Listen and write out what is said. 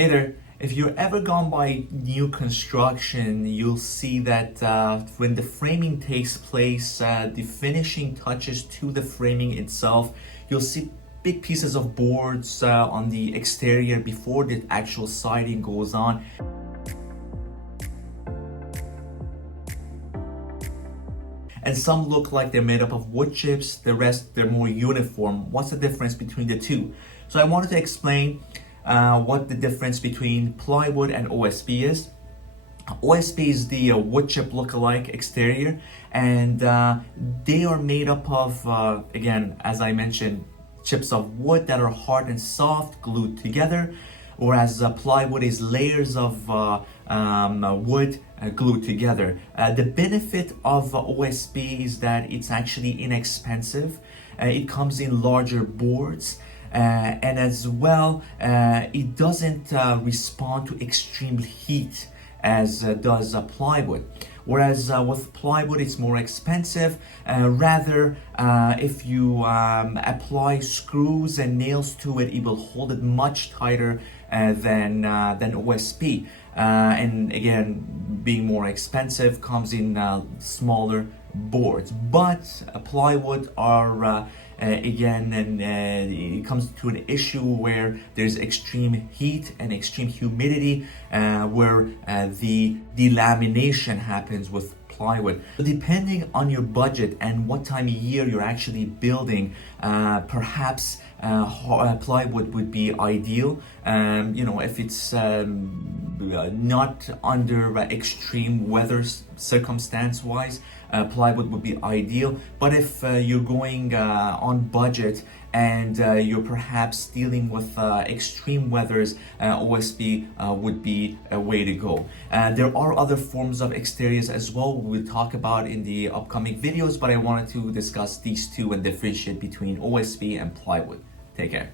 Hey there, if you're ever gone by new construction, you'll see that when the framing takes place, the finishing touches to the framing itself, you'll see big pieces of boards on the exterior before the actual siding goes on. And some look like they're made up of wood chips, the rest they're more uniform. What's the difference between the two? So I wanted to explain what the difference between plywood and OSB is. OSB is the wood chip look-alike exterior, and they are made up of, again, as I mentioned, chips of wood that are hard and soft, glued together, whereas plywood is layers of wood glued together. The benefit of OSB is that it's actually inexpensive. It comes in larger boards. And as well, it doesn't respond to extreme heat as does plywood. Whereas with plywood, it's more expensive. Rather, if you apply screws and nails to it, it will hold it much tighter than OSB. And again, being more expensive, comes in smaller boards. But plywood are again, and it comes to an issue where there's extreme heat and extreme humidity, where the delamination happens with plywood. So depending on your budget and what time of year you're actually building, perhaps plywood would be ideal. If it's not under extreme weather circumstance wise, plywood would be ideal. But if you're going on budget and you're perhaps dealing with extreme weathers, OSB would be a way to go. There are other forms of exteriors as well we'll talk about in the upcoming videos, but I wanted to discuss these two and differentiate between OSB and plywood. Take care.